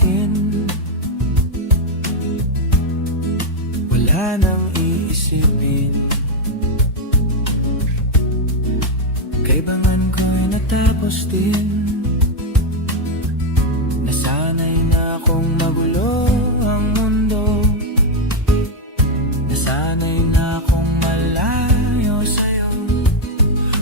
akin. Wala nang iisipin, kaibangan ko'y natapos din. Nasanay na akong magulo ang mundo, nasanay na akong malayo sa'yo.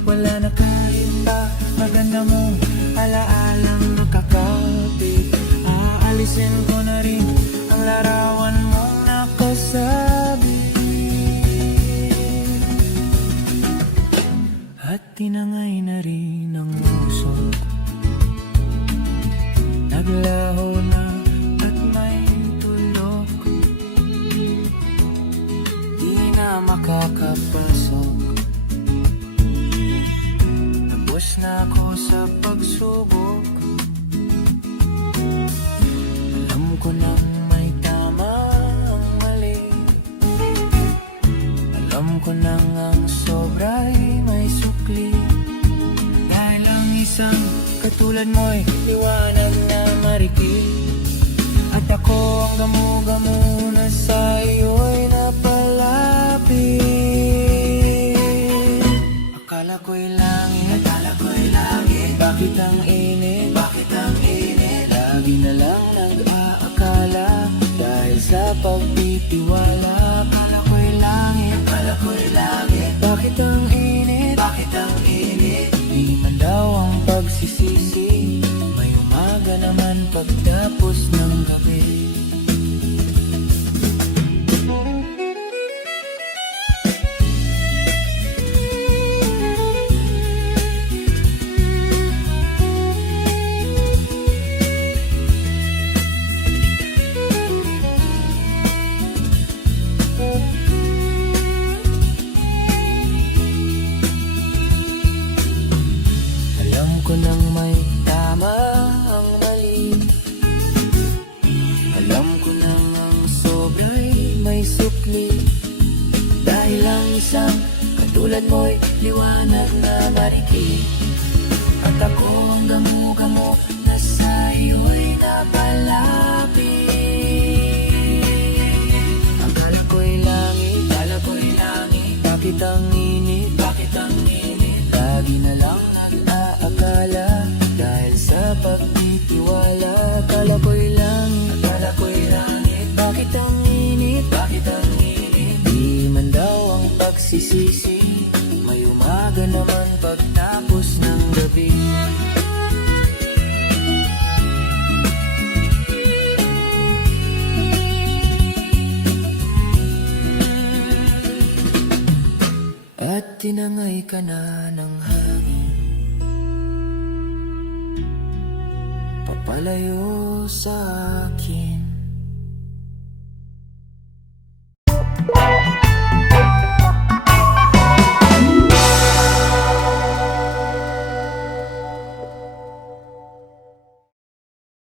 Wala na kahit pa maganda mong alaalang nakakapit. Aalisin ko na rin ang larawan mong nakasabi, at tinangay na rin ang usok. Naglaho na at may tulok, di na makakapasok. Tapos na ako sa pagsubok. Alam ko nang may tama ang mali, alam ko nang ang sobra'y may sukli. Dahil ang isang katulad mo'y liwanag na marikit, at ako ang gamo-gamo na sa iyo'y napalapit. Akala ko'y langit, bakit ang init, lagi na lang nag-aakala. Dahil sa pagtitiwala, akala ko'y langit, bakit ang init, di man daw ang pagsisisi. May umaga naman pagtapos ng gabi. Ko nang may tama ang mali, alam ko nang ang sobra'y may sukli. Dahil ang isang katulad mo'y liwanag na marikit, at ako ang gamo-gamo na sa iyo'y napalapit. Akala ko'y langit, bakit ang init, lagi na lang nag-aakala. Dahil sa pagtitiwala, akala ko'y langit, bakit ang init, di man daw ang pagsisisi. May umaga naman pagtapos ng gabi. At tinangay ka na ng hangin, papalayo sa akin.